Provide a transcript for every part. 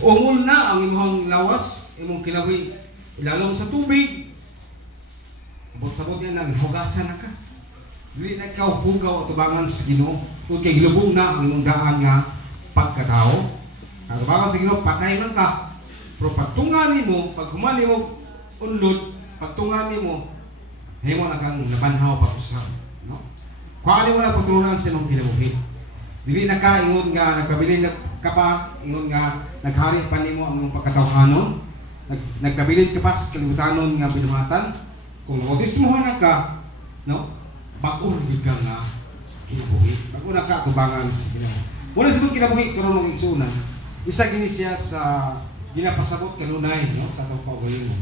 Umol na ang imong lawas, imong kinabuhi ilalom sa tubig. Abot-sabot yan lang, hugasan na ka. Dili na ikaw hugaw at tubangan sa Ginoo. Kung kay gilubong na ang imong daan nga pagkatao. Ang tubangan sa Ginoo, patay man ka. Pero pagtungan mo, pag humani mo unlod, pagtungan mo, himo na kang nabanhaw pag-usap. No? Kung ano mo na paturunan sa imong kinabuhi. Dili na ka, ingon nga, nagkabili na ka pa, ingon nga, naghari pa nimo ang imong pagkatawhanon. Nagkabilin ka pa sa kalibutanon nga binumatan. Kung notice mo na ka, no? Bago rin ka nga kinabuhi. Bago na ka tubangan sa Ginoo. Muna sa kinabuhi, karon ng igsunan. Isa gini siya sa ginapasabot kanunay, no? Sa itong paugali mo.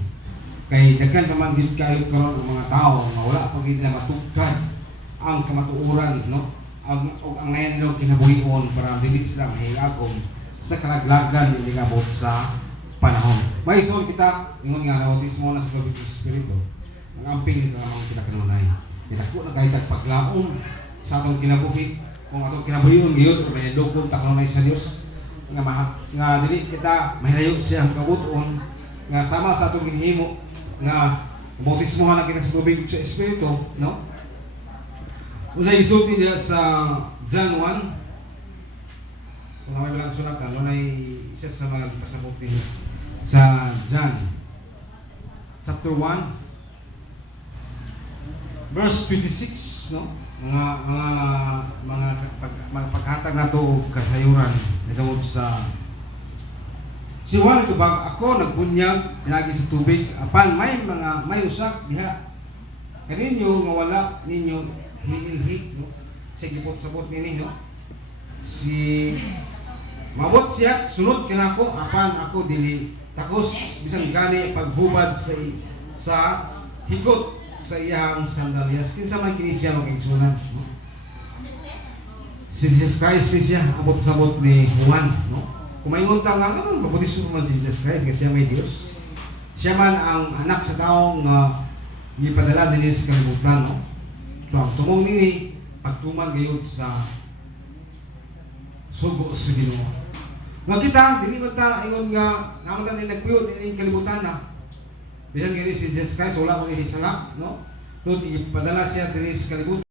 Kay daghan pa man gid kayo karon ng mga tao nga wala pa gid na matugkad ang kamatuoran, no? Ang nayanlong kinabuhion para dili sila mahilagom sa kalaglagan yung ningabot sa panahon. May isol kita, ingon nga na-notice mo na sa Gabi ng Espiritu, ang amping ito ang kinakanunay. Kitako na kahit paglaom sa atong kinabuhi, kung atong kinabuhion ngayon, may lugong takanunay sa Diyos, nga dili kita mahilayo siya ang kabuton, nga sama sa atong ginhimo, nga bautismohan na kita sa tubig sa Espiritu, no? Unay isulti niya sa John 1, kung may walang sulatan, unay isa sa mga pasabot niya sa John chapter 1 verse 26, no? Mga paghatag na to kasayuran nagawod sa si Juan ito bag ako nagbunyag pinagi sa tubig apan may usak diha kaninyo nga wala ninyo hilhik, no? Sa gipot-sabot nini, no? Si mabot siya sunod kinako apan ako dili takos bisan gani paghubad sa higot sa iyang sandalyas. Kinsa man kini siya mag-igsunan, no? Si Jesus Christ siya abot-sabot ni Juan, no? Kung may unta nga ano mabutiso man si Jesus Christ kasi siya may Dios. Siya man ang anak sa taong gipadala dinhi sa kalibutan, no? So, ang tumong nini, pagtuman gayon sa sugo sa Ginoo. Nga kita, dili ba ta, ingon nga, naman ta nilagpuyo, nini kalibutan na. Bisan gini si Jesus Christ, wala ko nini sala, no? So, ipadala siya dili sa kalibutan.